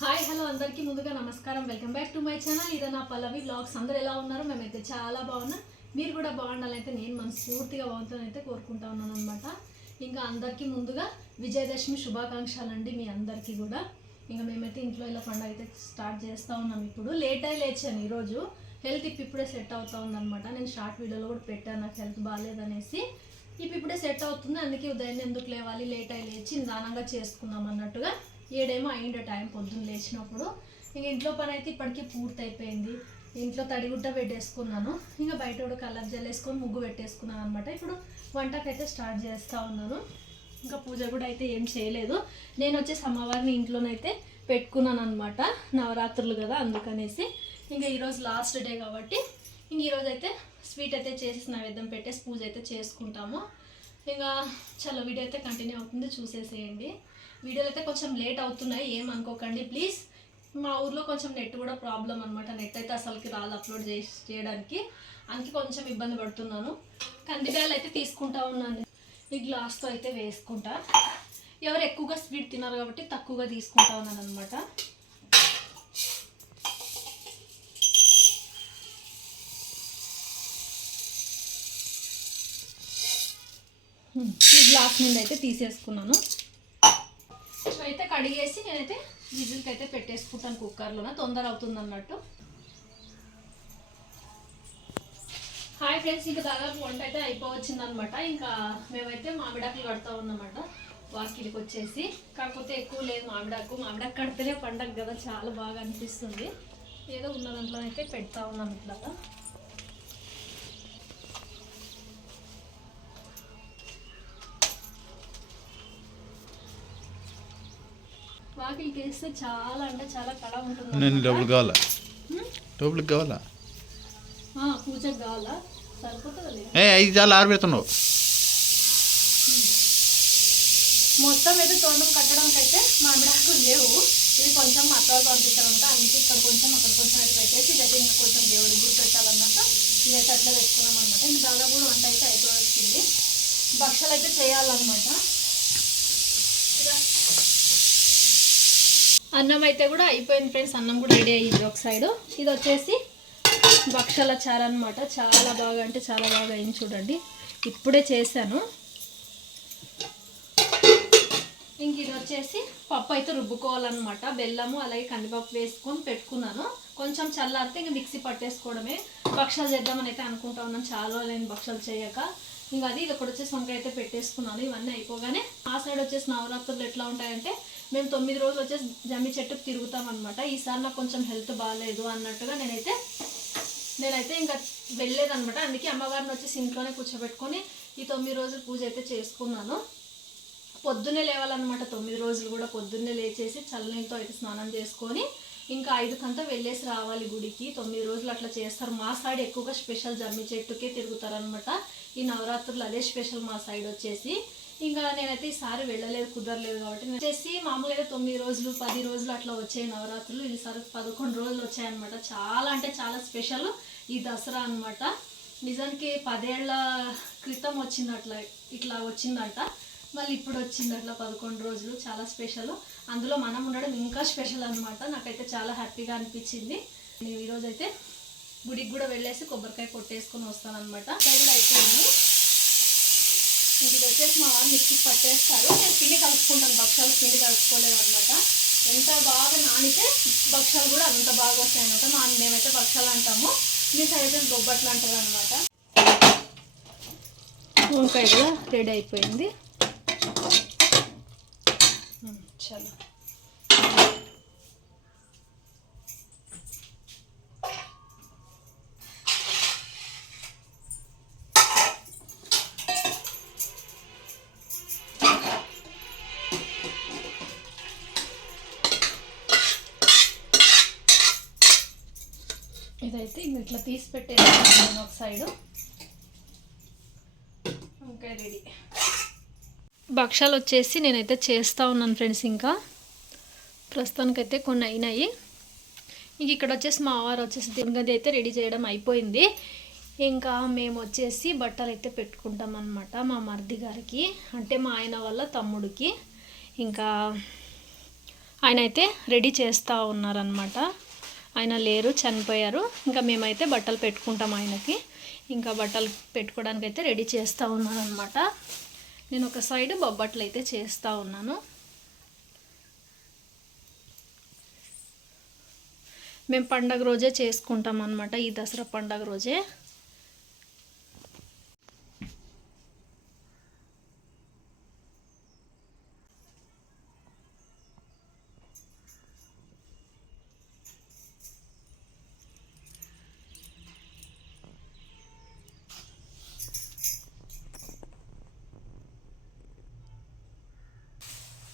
Hi hello అందరికీ ముందుగా నమస్కారం. Welcome back to my channel. ఇది నా పల్లవి బ్లాగ్స్ అందరూ ఎలా ఉన్నారు? మేమైతే చాలా బాగున్నాం. మీరు కూడా బాగుండాలైతే నేను మనస్ఫూర్తిగా బాగుంటానైతే కోరుకుంటా ఉన్నాను అనమాట ఇంకా అందరికీ ముందుగా విజయదశమి శుభాకాంక్షలు అండి మీ అందరికీ కూడా. ఇంకా మేమైతే ఇంట్లో ఇలా పండుగ అయితే స్టార్ట్ చేస్తూ ఉన్నాం ఇప్పుడు. లేట్ అయి లేచాను ఈరోజు. హెల్త్ ఇప్పు ఇప్పుడే సెట్ అవుతా ఉందన్నమాట. నేను షార్ట్ వీడియోలో కూడా పెట్టాను నాకు హెల్త్ బాగాలేదనేసి. ఇప్పుడు ఇప్పుడే సెట్ అవుతుంది. అందుకే ఉదయం ఎందుకు లేవాలి? లేట్ అయి లేచి నిదానంగా చేసుకుందాం అన్నట్టుగా ఏడేమో అయిండే టైం పొద్దున్న లేచినప్పుడు. ఇంక ఇంట్లో పని అయితే ఇప్పటికీ పూర్తి అయిపోయింది ఇంట్లో తడిగుడ్డ పెట్టేసుకున్నాను. ఇంకా బయట కూడా కలర్ జల్లేసుకొని ముగ్గు పెట్టేసుకున్నాను అనమాట ఇప్పుడు వంటకైతే స్టార్ట్ చేస్తూ ఉన్నాను. ఇంకా పూజ కూడా అయితే ఏం చేయలేదు. నేను వచ్చేసి అమ్మవారిని ఇంట్లోనైతే పెట్టుకున్నాను అనమాట నవరాత్రులు కదా అందుకనేసి. ఇంకా ఈరోజు లాస్ట్ డే కాబట్టి ఇంక ఈరోజు అయితే స్వీట్ అయితే చేసి నైవేద్యం పెట్టేసి పూజ అయితే చేసుకుంటాము. ఇంకా చాలా వీడియో అయితే కంటిన్యూ అవుతుంది. చూసేసేయండి. వీడియోలు అయితే కొంచెం లేట్ అవుతున్నాయి ఏం అనుకోకండి. ప్లీజ్ మా ఊర్లో కొంచెం నెట్ కూడా ప్రాబ్లం అనమాట నెట్ అయితే అసలుకి రాదు అప్లోడ్ చేసి చేయడానికి. అందుకే కొంచెం ఇబ్బంది పడుతున్నాను. కందిబ్యాలు అయితే తీసుకుంటా ఉన్నాను. ఈ గ్లాస్తో అయితే వేసుకుంటా. ఎవరు ఎక్కువగా స్వీట్ తిన్నారు కాబట్టి తక్కువగా తీసుకుంటా ఉన్నాను అనమాట ఈ గ్లాస్ నుండి అయితే తీసేసుకున్నాను. కడిగేసి నేనైతే విజిల్కి అయితే పెట్టేసుకుంటాను కుక్కర్లోన. తొందర అవుతుంది అన్నట్టు హాయ్ ఫ్రెండ్స్ ఇంకా దాదాపు వంట అయితే అయిపోవచ్చింది అనమాట ఇంకా మేమైతే మామిడాకులు కడతా ఉన్నమాట వాకిలికి వచ్చేసి కాకపోతే ఎక్కువ లేదు మామిడాకు. మామిడాకు కడితేనే పండగ కదా చాలా బాగా అనిపిస్తుంది. ఏదో ఉన్న దాంట్లో అయితే పెడతా ఉన్నాను ఇట్లా వాకిలికి వేస్తే చాలా అంటే చాలా కళ ఉంటుంది నేను. డబ్బులు కావాలా? డబ్బులు కావాలా? ఆ, పూజకు కావాలా? సరిపోతుంది ఏ ఐదు చాలా ఆరబెడుతున్నావు. మొత్తం అయితే తోరణం కట్టడానికి అయితే మామిడాకులు లేవు. ఇది కొంచెం మా అత్తవాళ్ళు పంపించాలంట అందుకే ఇక్కడ కొంచెం అక్కడ కొంచెం అయితే పెట్టేసి ఇదైతే ఇంకా కొంచెం దేవుడి గుడి పెట్టాలన్నట్టు ఇదైతే అట్లా పెట్టుకున్నాం అనమాట ఇంకా దాదాపు వంట అయితే అయిపోవచ్చింది. భక్షలు అయితే చేయాలన్నమాట. అన్నం అయితే కూడా అయిపోయింది ఫ్రెండ్స్. అన్నం కూడా రెడీ అయ్యింది ఒక సైడ్ ఇది వచ్చేసి భక్షల చారు అనమాట చాలా బాగా అంటే చాలా బాగా అయింది చూడండి. ఇప్పుడే చేశాను. ఇంక ఇది వచ్చేసి పప్పు అయితే రుబ్బుకోవాలన్నమాట. బెల్లము అలాగే కందిపప్పు వేసుకొని పెట్టుకున్నాను. కొంచెం చల్లారితే ఇంక మిక్సీ పట్టేసుకోవడమే. భక్షాలు చేద్దామని అయితే అనుకుంటా ఉన్నాను. చాలా నేను భక్షాలు చేయక. ఇంకా అది ఇది ఒకటి వచ్చేసి వంకాయ అయితే పెట్టేసుకున్నాను. ఇవన్నీ అయిపోగానే ఆ సైడ్ వచ్చేసి నవరాత్రులు ఎట్లా ఉంటాయంటే మేము తొమ్మిది రోజులు వచ్చేసి జమ్మి చెట్టుకు తిరుగుతాం అనమాట ఈసారి నాకు కొంచెం హెల్త్ బాగాలేదు అన్నట్టుగా నేనైతే నేనైతే ఇంకా వెళ్ళలేదనమాట అందుకే అమ్మవారిని వచ్చేసి ఇంట్లోనే కూర్చోబెట్టుకొని ఈ తొమ్మిది రోజులు పూజ అయితే చేసుకున్నాను. పొద్దున్నే లేవాలన్నమాట తొమ్మిది రోజులు కూడా పొద్దున్నే లేచేసి చల్లనీళ్ళతో అయితే స్నానం చేసుకొని ఇంకా ఐదుకంతా వెళ్ళేసి రావాలి గుడికి. తొమ్మిది రోజులు అట్లా చేస్తారు. మా సైడ్ ఎక్కువగా స్పెషల్ జమ్మి చెట్టుకే తిరుగుతారనమాట ఈ నవరాత్రులు అదే స్పెషల్ మా సైడ్ వచ్చేసి. ఇంకా నేనైతే ఈసారి వెళ్ళలేదు కుదరలేదు కాబట్టి నేను వచ్చేసి మామూలుగా తొమ్మిది రోజులు పది రోజులు అట్లా వచ్చాయి నవరాత్రులు ఈసారి పదకొండు రోజులు వచ్చాయన్నమాట. చాలా అంటే చాలా స్పెషల్ ఈ దసరా అనమాట నిజానికి పదేళ్ళ క్రితం వచ్చింది అట్లా ఇట్లా వచ్చిందంట. మళ్ళీ ఇప్పుడు వచ్చింది అట్లా పదకొండు రోజులు చాలా స్పెషల్. అందులో మనం ఉండడం ఇంకా స్పెషల్ అనమాట నాకైతే చాలా హ్యాపీగా అనిపించింది. నేను ఈరోజు అయితే గుడికి కూడా వెళ్ళేసి కొబ్బరికాయ కొట్టేసుకొని వస్తాను అనమాట అయిపోయింది ఇది వచ్చేసి మా వారు మిక్సీ పట్టేస్తారు. నేను పిండి కలుపుకుంటాను. భక్షాలు పిండి కలుపుకోలేదు అనమాట ఎంత బాగా నానితే భక్షాలు కూడా అంత బాగా వస్తాయి అనమాట మా మేమైతే భక్షాలు అంటాము. మీ సైడ్ అయితే బొబ్బట్లు అంటారు అనమాట వంకాయ కూడా రెడీ అయిపోయింది. ఉమ్, చలో. ఇదైతే ఇట్లా తీసి పెట్టేస్తాను ఒక సైడు. ఇంకా రెడీ. భక్షాలు వచ్చేసి నేనైతే చేస్తూ ఉన్నాను ఫ్రెండ్స్ ఇంకా. ప్రస్తుతానికైతే కొన్ని అయినాయి. ఇంక ఇక్కడ వచ్చేసి మా వారు వచ్చేసి దేవుని అయితే రెడీ చేయడం అయిపోయింది. ఇంకా మేము వచ్చేసి బట్టలు అయితే పెట్టుకుంటాం అనమాట మా మరిది గారికి అంటే మా ఆయన వాళ్ళ తమ్ముడికి. ఇంకా ఆయన అయితే రెడీ చేస్తూ ఉన్నారనమాట ఆయన లేరు చనిపోయారు. ఇంకా మేమైతే బట్టలు పెట్టుకుంటాం ఆయనకి. ఇంకా బట్టలు పెట్టుకోవడానికి అయితే రెడీ చేస్తూ ఉన్నారనమాట నేను ఒక సైడ్ బొబ్బట్లు అయితే చేస్తూ ఉన్నాను. మేము పండగ రోజే చేసుకుంటాం అనమాట ఈ దసరా పండగ రోజే.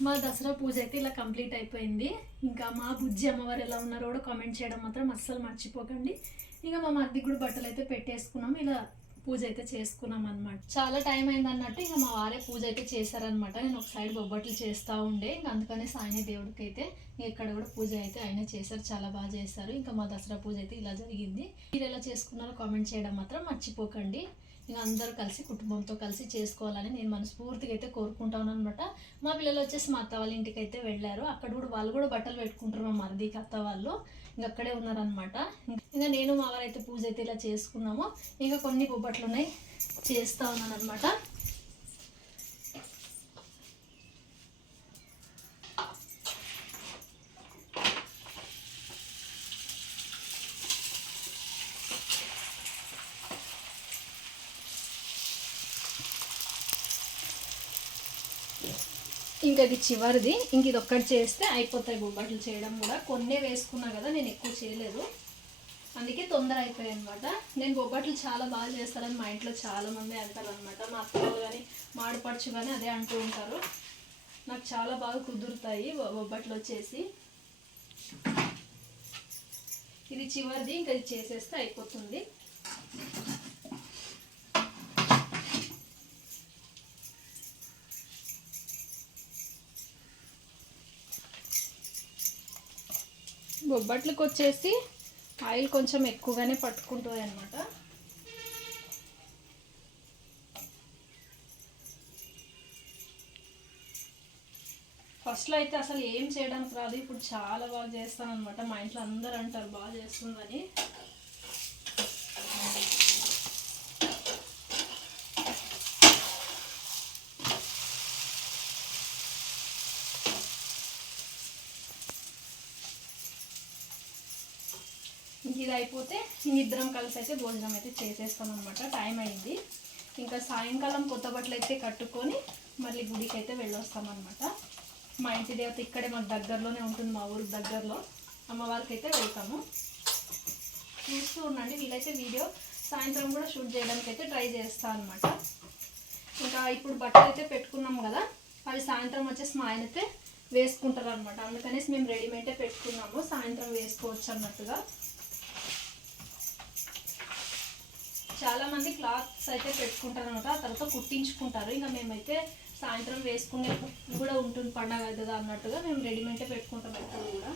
మా దసరా పూజ అయితే ఇలా కంప్లీట్ అయిపోయింది. ఇంకా మా బుజ్జి అమ్మవారు ఎలా ఉన్నారో కూడా కామెంట్ చేయడం మాత్రం అస్సలు మర్చిపోకండి. ఇంకా మా మధ్య కూడా బట్టలు అయితే పెట్టేసుకున్నాం. ఇలా పూజ అయితే చేసుకున్నాం అనమాట చాలా టైం అయింది అన్నట్టు ఇంకా మా వారే పూజ అయితే చేశారనమాట నేను ఒక సైడ్ బొబ్బట్లు చేస్తూ ఉండే. ఇంకా అందుకనే సాయనే దేవుడికి అయితే ఇక్కడ కూడా పూజ అయితే ఆయన చేశారు. చాలా బాగా చేశారు. ఇంకా మా దసరా పూజ అయితే ఇలా జరిగింది. మీరు ఎలా చేసుకున్నారో కామెంట్ చేయడం మాత్రం మర్చిపోకండి. ఇంకా అందరూ కలిసి కుటుంబంతో కలిసి చేసుకోవాలని నేను మనస్ఫూర్తిగా అయితే కోరుకుంటాను అనమాట మా పిల్లలు వచ్చేసి మా అత్త వాళ్ళ ఇంటికి అయితే వెళ్ళారు. అక్కడ కూడా వాళ్ళు కూడా బట్టలు పెట్టుకుంటారు మా మరిదికి అత్త వాళ్ళు. ఇంకా అక్కడే ఉన్నారనమాట ఇంకా నేను మా వారైతే పూజ అయితే ఇలా చేసుకున్నాము. ఇంకా కొన్ని బొబ్బట్లు ఉన్నాయి చేస్తూ ఉన్నాను అనమాట ఇంకా ఇది చివరిది. ఇంక ఇది ఒక్కటి చేస్తే అయిపోతాయి బొబ్బట్లు చేయడం కూడా. కొన్నే వేసుకున్నా కదా నేను ఎక్కువ చేయలేదు. అందుకే తొందర అయిపోయాయి అనమాట నేను బొబ్బట్లు చాలా బాగా చేస్తానని మా ఇంట్లో చాలా మంది అంటారు అనమాట మా అత్తలు కానీ మాడపడుచు కానీ అదే అంటూ ఉంటారు. నాకు చాలా బాగా కుదురుతాయి బొబ్బట్లు వచ్చేసి. ఇది చివరిది. ఇంకా ఇది చేసేస్తే అయిపోతుంది. బొబ్బట్లకు వచ్చేసి ఆయిల్ కొంచెం ఎక్కువగానే పట్టుకుంటుంది అనమాట ఫస్ట్లో అయితే అసలు ఏం చేయడానికి రాదు. ఇప్పుడు చాలా బాగా చేస్తాను అనమాట మా ఇంట్లో అందరూ అంటారు బాగా చేస్తుందని. ఇది అయిపోతే ఇద్దరం కలిసి అయితే భోజనం అయితే చేసేస్తాం అనమాట టైం అయింది. ఇంకా సాయంకాలం కొత్త బట్టలు అయితే కట్టుకొని మళ్ళీ గుడికి అయితే వెళ్ళొస్తాం అనమాట మా ఇంటి దేవత ఇక్కడే మాకు దగ్గరలోనే ఉంటుంది మా ఊరికి దగ్గరలో. అమ్మవారికి అయితే వెళ్తాము. చూస్తూ ఉండండి వీళ్ళైతే వీడియో సాయంత్రం కూడా షూట్ చేయడానికి అయితే ట్రై చేస్తాను అనమాట ఇంకా ఇప్పుడు బట్టలు అయితే పెట్టుకున్నాం కదా అవి సాయంత్రం వచ్చేసి మా ఆయన అయితే వేసుకుంటారు అనమాట అందుకనేసి మేము రెడీమేడే పెట్టుకున్నాము సాయంత్రం వేసుకోవచ్చు అన్నట్టుగా. చాలా మంది క్లాత్స్ అయితే పెట్టుకుంటారు అనమాట ఆ తర్వాత కుట్టించుకుంటారు. ఇంకా మేమైతే సాయంత్రం వేసుకునే కూడా ఉంటుంది. పండగ కదా అన్నట్టుగా మేము రెడీమేడ్ పెట్టుకుంటాం ఎప్పుడు కూడా.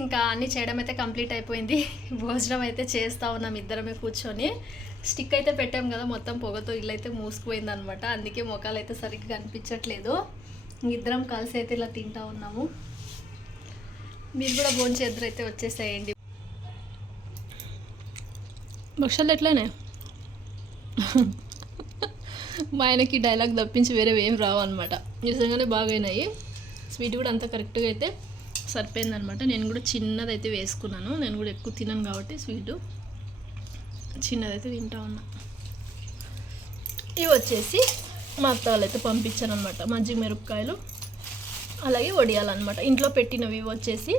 ఇంకా అన్ని చేయడం అయితే కంప్లీట్ అయిపోయింది. భోజనం అయితే చేస్తూ ఉన్నాం ఇద్దరమే కూర్చొని. స్టిక్ అయితే పెట్టాం కదా మొత్తం పొగతో ఇల్లు అయితే మూసుకుపోయింది అనమాట అందుకే మొఖాలు అయితే సరిగ్గా కనిపించట్లేదు. ఇద్దరం కలిసి అయితే ఇలా తింటా ఉన్నాము. మీరు కూడా భోజనం చేద్దరు అయితే వచ్చేసేయండి. భక్షాలు ఎట్లానే మా ఆయనకి డైలాగ్ తప్పించి వేరే ఏం రావు అనమాట నిజంగానే బాగైనాయి. స్వీట్ కూడా అంత కరెక్ట్గా అయితే సరిపోయిందనమాట నేను కూడా చిన్నది అయితే వేసుకున్నాను. నేను కూడా ఎక్కువ తినను కాబట్టి స్వీటు చిన్నదైతే తింటా ఉన్నా. ఇవి వచ్చేసి మా అత్త వాళ్ళు అయితే పంపించాను అనమాట మజ్జిగ మిరపకాయలు అలాగే వడియాలన్నమాట. ఇంట్లో పెట్టినవి వచ్చేసి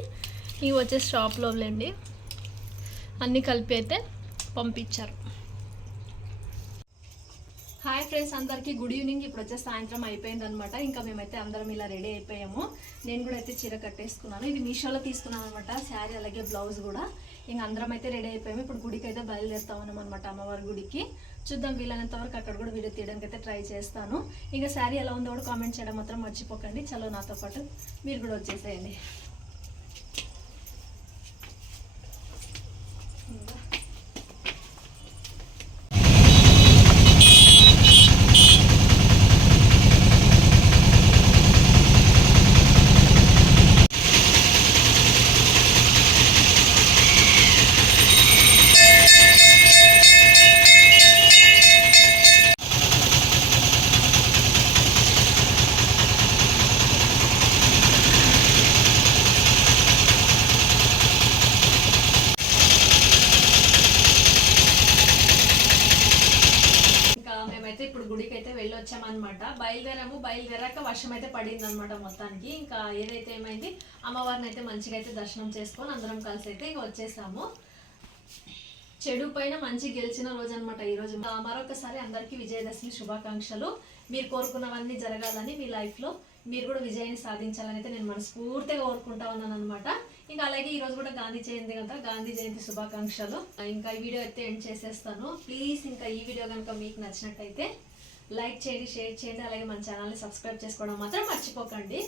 ఇవి వచ్చేసి షాప్లో లేండి అన్నీ కలిపి అయితే పంపించారు. హాయ్ ఫ్రెండ్స్ అందరికీ గుడ్ ఈవినింగ్. ఇప్పుడు వచ్చే సాయంత్రం అయిపోయింది అనమాట ఇంకా మేమైతే అందరం ఇలా రెడీ అయిపోయాము. నేను కూడా అయితే చీర కట్టేసుకున్నాను. ఇది మీషోలో తీసుకున్నాను అనమాట శారీ అలాగే బ్లౌజ్ కూడా. ఇంకా అందరం అయితే రెడీ అయిపోయాము. ఇప్పుడు గుడికి అయితే బయలుదేరుతా ఉన్నాం అనమాట అమ్మవారి గుడికి. చూద్దాం వీలైనంత వరకు అక్కడ కూడా వీడియో తీయడానికి అయితే ట్రై చేస్తాను. ఇంకా శారీ ఎలా ఉందో కూడా కామెంట్ చేయడం మాత్రం మర్చిపోకండి. చలో నాతో పాటు మీరు కూడా వచ్చేసేయండి ఇంకా ఇప్పుడు గుడికి అయితే అనమాట బయలుదేరాము బయలుదేరాక వర్షం అయితే పడింది అనమాట మొత్తానికి. ఇంకా ఏదైతే ఏమైంది అమ్మవారిని అయితే మంచిగా అయితే దర్శనం చేసుకొని అందరం కలిసి అయితే ఇంకా వచ్చేసాము. చెడు పైన మంచి గెలిచిన రోజు అనమాట ఈ రోజు. ఆ, మరొకసారి అందరికీ విజయదశమి శుభాకాంక్షలు. మీరు కోరుకున్నవన్నీ జరగాలని మీ లైఫ్లో మీరు కూడా విజయాన్ని సాధించాలని అయితే నేను మనస్ఫూర్తిగా కోరుకుంటా ఉన్నాను అనమాట ఇంకా అలాగే ఈ రోజు కూడా గాంధీ జయంతి కదా గాంధీ జయంతి శుభాకాంక్షలు. ఇంకా ఈ వీడియో అయితే ఎండ్ చేసేస్తాను. ప్లీజ్ ఇంకా ఈ వీడియో కనుక మీకు నచ్చినట్టయితే లైక్ చేయండి షేర్ చేయండి అలాగే మన ఛానల్ని సబ్స్క్రైబ్ చేసుకోవడం మాత్రం మర్చిపోకండి.